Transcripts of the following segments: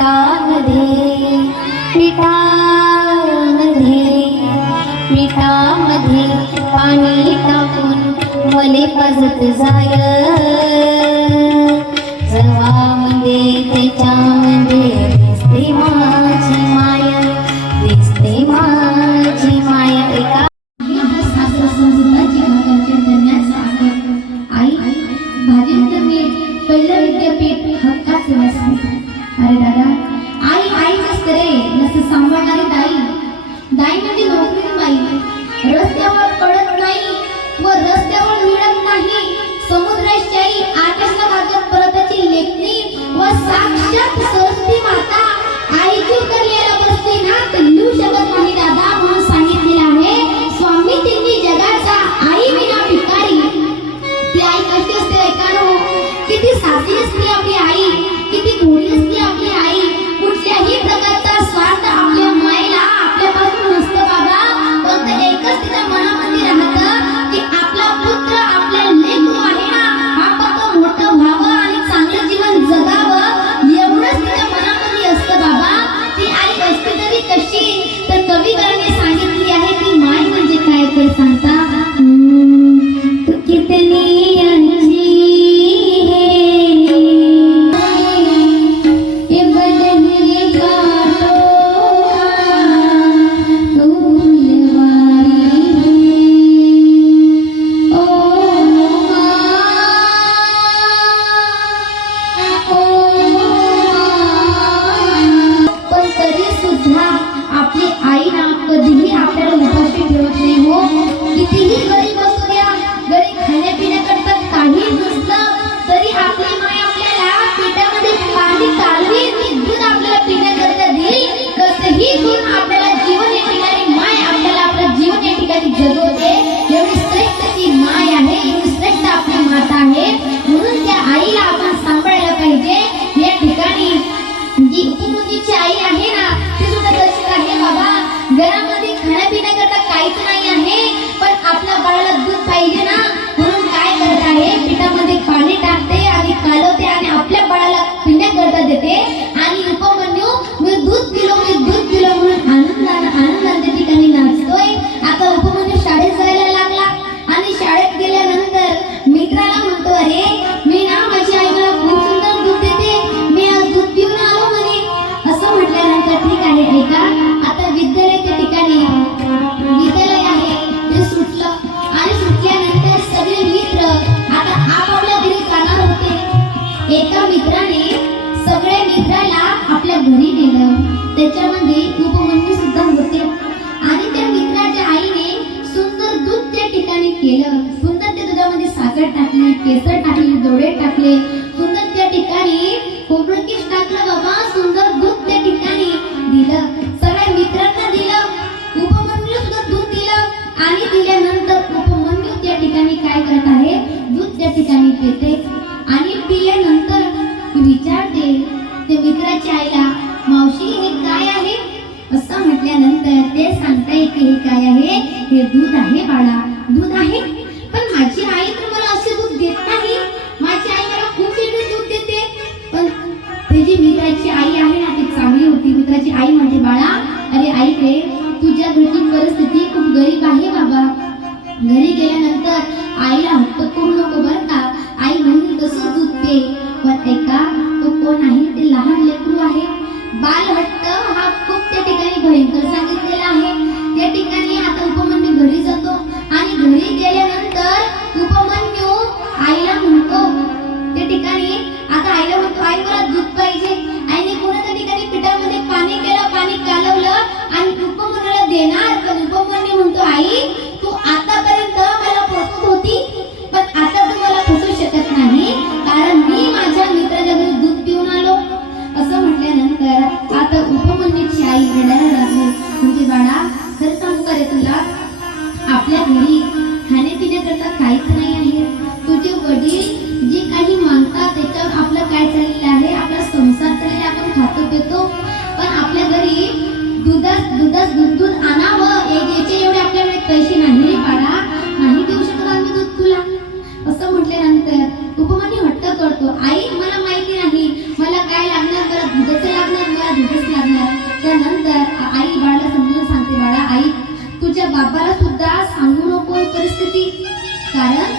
पिठामध्ये पिठामध्ये पाणी टाकून मले पाजत जाय जवामध्ये त्याच्यामध्ये दिसते माझी माया दिसते माझी माया एका आई भाजीचं मीठ पहिलं विद्यापीठ हक्काचे नसते. अरे दादा आई आईच असते रे नसते सांभाळणारी दाई म्हणजे नोकरी बाई रस्त्यावर पडत नाही व रस्त्यावर मिळत नाही समुद्राची आई आकाशला लागत परताची लेखणी व साक्षात सरस्वती माता आईची उतरलेला बसते ना तर लिहू शकत नाही दादा म्हणून सांगितलेले आहे स्वामी तिन्ही जगाचा आई विना भिकारी. ती आई कशी असते ऐकानो किती साधी असते आपली आई किती गोडी असते आपली आई कुठल्याही प्रकारचा स्वार्थ आपल्या मायेला आपल्यापासून नसतो बाबा फक्त एकच तिच्या मनामध्ये राहतं की आपला पुत्र आपल्या लेकरू आहे ना हा फक्त मोठं व्हावं आणि चांगलं जीवन जगावं एवढंच तिच्या मनामध्ये असतं बाबा. ती आई असते तरी कशी तर कविकाराने सांगितली आहे की माय म्हणजे काय तर सांगता तू कितनी घरामध्ये खाण्यापिण्याकरता काहीच नाही आहे पण आपल्या बाळाला दूध पाहिजे ना म्हणून काय करत आहे पिठामध्ये पाणी टाकते आणि कालवते आणि आपल्या बाळाला पिण्याकरता देते आणि उपमन्यू मी दूध पिलो म्हणून आनंदाच्या ठिकाणी नाचतोय. आता उपमन्यू शाळेत जायला लागला आणि शाळेत गेल्यानंतर मित्राला म्हणतो अरे मी ना माझी आई मला खूप सुंदर दूध देते मी आज दूध पिऊन आलो म्हणे. असं म्हटल्यानंतर ठीक आहे ऐका आता विद्यालयाच्या ठिकाणी विद्यालय आहे ते सुटलं आणि सुटल्यानंतर सगळे मित्र आता आपापल्या घरी जाणार होते. एका मित्राने सगळ्या मित्राला आपल्या घरी नेलं त्याच्यामध्ये उपमन्यू सुद्धा होते आणि त्या मित्राच्या आईने सुंदर दूध त्या ठिकाणी केलं सुंदर त्या दुधामध्ये साखर टाकली केसर टाकली दोडे टाकले सुंदर त्या ठिकाणी खोबरं किस टाकलं बाबा सुंदर दूध त्या ठिकाणी दिलं सगळ्या मित्रांना दिलं उपमन्यूला सुद्धा दूध दिलं आणि दिल्यानंतर उपमन्यू त्या ठिकाणी काय करत आहे दूध त्या ठिकाणी पिते आणि पिल्यानंतर विचारते त्या मित्राच्या आईला मावशी हे काय आहे असं म्हटल्यानंतर ते सांगताय की हे काय आहे हे दूध आहे बाळा दूध आहे पण माझी आई तर मला असे दूध देत नाही माझी आई मला खूप वेगळे दूध देते. पण त्याची मित्राची आई आहे ना ती चांगली होती मित्राची आई म्हणते बाळा अरे आई रे तुझ्या घरची परिस्थिती खूप गरीब आहे बाबा. घरी गेल्यानंतर आईला हट्ट करू नको बरं का आई म्हणून तसं दूध पे पण ऐका तो कोण आहे ते लहान लेकरू आहे. बालहट्ट हा खूप त्या ठिकाणी भयंकर सांगितलेला आहे. त्या ठिकाणी आता उपमन्यू घरी जातो आणि घरी गेल्यानंतर उपमन्यू आईला म्हणतो त्या ठिकाणी आता आईला म्हणतो आई मला दूध पाहिजे. आईने कोणाच्या ठिकाणी पिठामध्ये पाणी केलं पाणी कालवलं आणि उपमन्यूला देणार पण उपमन्यू म्हणतो आई तू आतापर्यंत मला फसवत होती पण आता तू मला फसवू शकत नाही कारण मी माझ्या मित्राच्या घरी दूध पिऊन आलो. असं म्हटल्यानंतर आता उपमन्यूची आई रडायला लागली म्हणजे बाळा खरं सांगू का रे तुला आपल्या घरी खाण्यापिण्याकरता काहीच नाही आहे. तुझे वडील जे काही मागतात त्याच्यावर आपलं काय चाललेलं आहे आपला संसार चाललेला आपण खातो पितो पण आपल्या घरी दूध आणावं याचे एवढे आपल्याकडे पैसे नाही रे बाळा नाही देऊ शकत आम्ही दूध तुला. असं म्हटल्यानंतर उपमन्यू हट्ट करतो आई मला माहिती नाही मला काय लागणार बरं दुधाचं लागणार त्यानंतर आई बाळाला समजून सांगते, बाळा आई तुझ्या बापाला सुद्धा सांगू नको परिस्थिती, कारण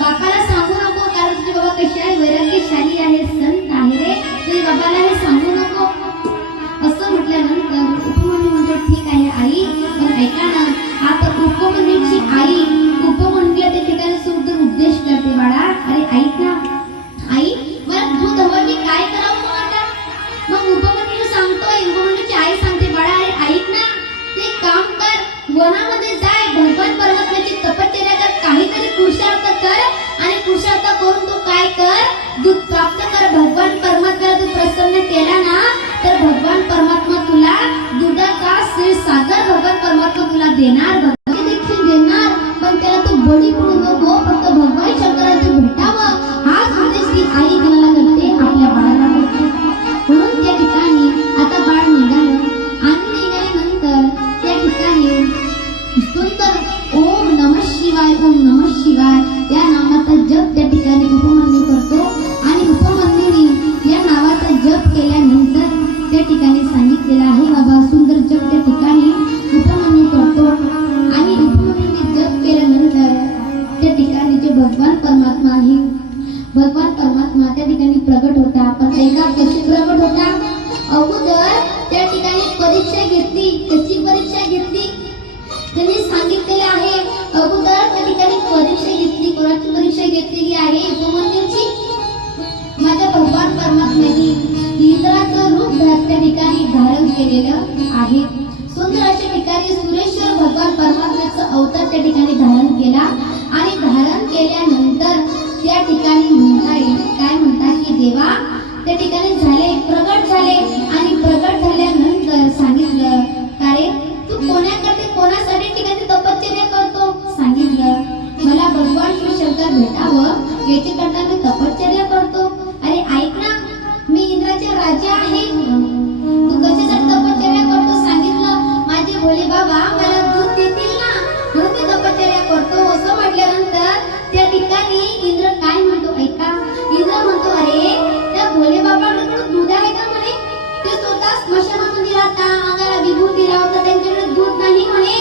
बापाला सांगू नको, कारण तुझे बाबा कसे आहे, वैराग्यशाली आहे, संत आहे रे, तुझ्या बाबाला हे सांगू नको. असं म्हटल्यानंतर उपमन्यू म्हणतो ठीक आहे आई, पण ऐका ना, आता उपमन्यूची आई उपमन्यूला त्या ठिकाणी सुंदर उपदेश करते, बाळा अरे ऐक ना आई, मला दूध हवं, मी काय करावं मग आता. मग उपमन्यू सांगतोय, उपमन्यूची आई सांगते, बाळा अरे ऐक ना, ते काम कर, वनामध्ये जाय, भगवान परमात्म्याची तपश्चर्या कर, काहीतरी पुरुषार्थ कर, आणि पुरुषार्थ करून तू काय कर, दूध प्राप्त कर. भगवान परमात्म्याला तू प्रसन्न केला ना, तर भगवान परमात्मा तुला दुधाचा क्षीरसागर भगवान परमात्मा तुला देणार, भगवान देखील देणार, पण त्याला तू बळी पडू नको, फक्त भगवान शंकराला भेटावं, हाच उद्देश ती आई कोणाला करते, आपल्या बाळाला करते. म्हणून त्या ठिकाणी आता बाळ निघालं, आणि निघाल्यानंतर त्या ठिकाणी सुंदर ओम नमः शिवाय, ओम नमः शिवाय या नावाचा जप त्या ठिकाणी उपमन्यू करतो. आणि उपमन्यूने या नावाचा जप केल्यानंतर त्या ठिकाणी सांगितलेलं आहे, बाबा सुंदर जप त्या ठिकाणी उपमन्यू करतो. आणि उपमन्यूने जप केल्यानंतर त्या ठिकाणी जे भगवान परमात्मा आहे, भगवान परमात्मा त्या ठिकाणी प्रगट होता. पण एकदा कशी प्रगट होता, अगोदर त्या ठिकाणी परीक्षा घेतली. कशी परीक्षा घेतली त्यांनी सांगितलेले आहे, अगोदर त्या ठिकाणी परीक्षा घेतली. कोणाची परीक्षा घेतलेली आहे, उपमन्यूची. माझ्या भगवान परमात्म्याने इंद्राचं रूप त्या ठिकाणी धारण केलेलं आहे. सुंदर अशा ठिकाणी सुरेश्वर भगवान परमात्म्याचं अवतार त्या ठिकाणी धारण केला. आणि धारण केल्यानंतर त्या ठिकाणी म्हणता येईल, काय म्हणतात की देवा त्या ठिकाणी झाले, प्रगट झाले. आणि प्रगट झाल्यानंतर सांगितलं, का रे तू कोणाकडे कोणासाठी ठिकाणी तपश्चर्या करतो. सांगितलं, मला भगवान शिवशंकर भेटावं याच्याकरता मी तपश्चर्या करतो. अरे ऐक ना, मी इंद्राचे राजा आहे, तू कशासाठी तपश्चर्या करतो. सांगितलं, माझे भोले बाबा मला दूध देतील ना, म्हणून मी तपश्चर्या करतो. असं म्हटल्यानंतर त्या ठिकाणी इंद्र काय म्हणतो, ऐका, इंद्र म्हणतो अरे त्या भोले बाबांकडे दूध आहे का म्हणे, ते स्वतः स्मशानामध्ये राहता, अंगाला विभूती लावता, त्यांच्याकडे दूध नाही म्हणे,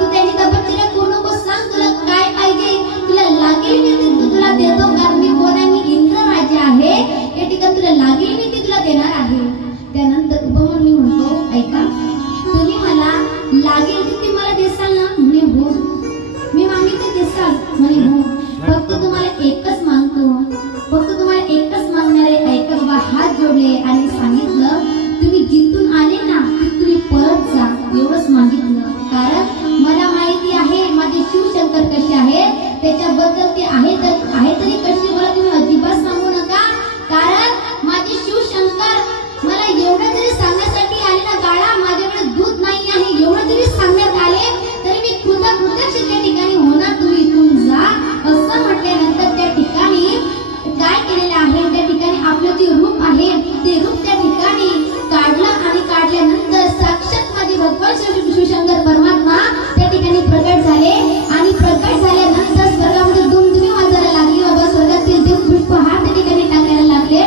तू त्यांची तपश्चर्या करू नको. सांग तुला काय पाहिजे, तुला लागेल मी ते तुला देतो, कारण मी कोण आहे, मी इंद्र राजा आहे, या ठिकाणी तुला लागेल मी ते तुला देणार आहे. त्यानंतर उपमन्यू म्हणतो, ऐका तुम्ही मला लागेल ते मला देसाल ना. म्हणे हो, मी मागितले देसाल. म्हणे हो, फक्त तुम्हाला एकच मागतो, फक्त तुम्हाला एकच मागणार आहे. ऐका बाबा, हात जोडले आणि सांगितलं, तुम्ही जिथून आले ना तुम्ही परत जा, एवढंच मागितलं. कारण मला माहिती आहे माझे शिवशंकर कसे आहेत, त्याच्याबद्दल ते आहे तरी कशी मला तुम्ही अजिबात सांगू नका. कारण माझे शिवशंकर मला एवढं जरी सांगण्यासाठी आले ना, बाळा माझ्याकडे दूध नाही आहे, एवढं जरी सांगण्यात आले तरी मी कृतज्ञ त्या ठिकाणी होणार, तुम्ही इथून जा. असं म्हटल्यानंतर त्या ठिकाणी काय केलेलं आहे, त्या ठिकाणी आपलं जे रूप आहे ते रूप त्या ठिकाणी काढलं. आणि काढल्यानंतर साक्षात माझे भगवान शिवशंकर परमात्मा त्या ठिकाणी प्रगट झाले. आणि प्रगट झाल्यानंतर स्वर्गामध्ये दुमदुमी वाजायला लागली. बाबा स्वर्गातील देवपुष्प हात त्या ठिकाणी टाकायला लागले.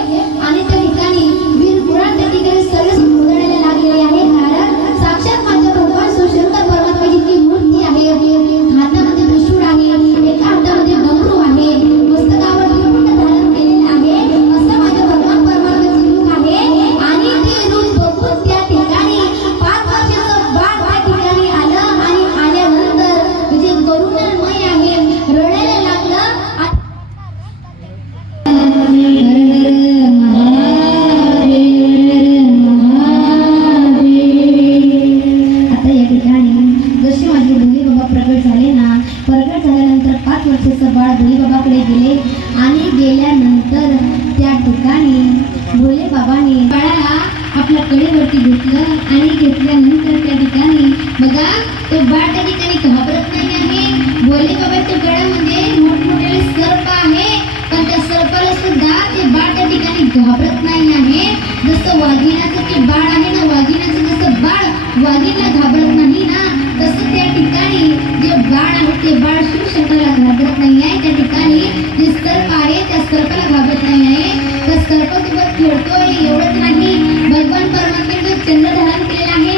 आणि त्या ठिकाणी वीरपुराण त्या ठिकाणी सर्व उधळायला लागलेले आहे. कारण साक्षात माझ्या भगवान शिवशंकर परमात्माची जी मूर्ती आहे, हातामध्ये त्रिशूळ आहे, एका हातामध्ये डमरू आहे, मस्तकावर त्रिपुंड धारण केलेलं आहे. असं माझ्या भगवान परमात्म्याचे रूप आहे. आणि ते रूप बघून त्या ठिकाणी 5 वर्षाचं बाळ त्या ठिकाणी आलं. आणि आल्यानंतर जे करुणामय आहे, रडायला लागलं. आता या ठिकाणी जसे माझे भोले बाबा प्रगट झाले ना, प्रगट झाल्यानंतर 5 वर्षाचं बाळ भोले बाबाकडे गेले. आणि गेल्यानंतर त्या ठिकाणी भोले बाबाने बाळाला आपल्या कडेवरती घेतलं. आणि घेतल्यानंतर त्या ठिकाणी बघा तो बाळ त्या ठिकाणी घाबरत नाही आहे. भोले बाबाच्या गळ्यामध्ये मोठमोठे सर्प आहे, पण त्या सर्पाला सुद्धा ते बाळ त्या ठिकाणी घाबरत नाही आहे. जसं वाघिणाचं ते बाळ आहे ना, वाघिणाचं जसं बाळ वाघिणीला घाबरत नाही ना, तसं त्या ठिकाणी जे बाळ आहे ते बाळ शिवशंकराला घाबरत नाही आहे. त्या ठिकाणी जे सर्प आहे त्या सर्पाला घाबरत नाही आहे. त्या सर्पासोबत खेळतोय. एवढंच नाही, भगवान परमात्म्याने चंद्र धारण केलेला आहे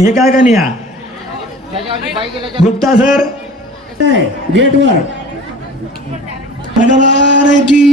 हे काय का निया गुप्ता सर गेटवर भगवान की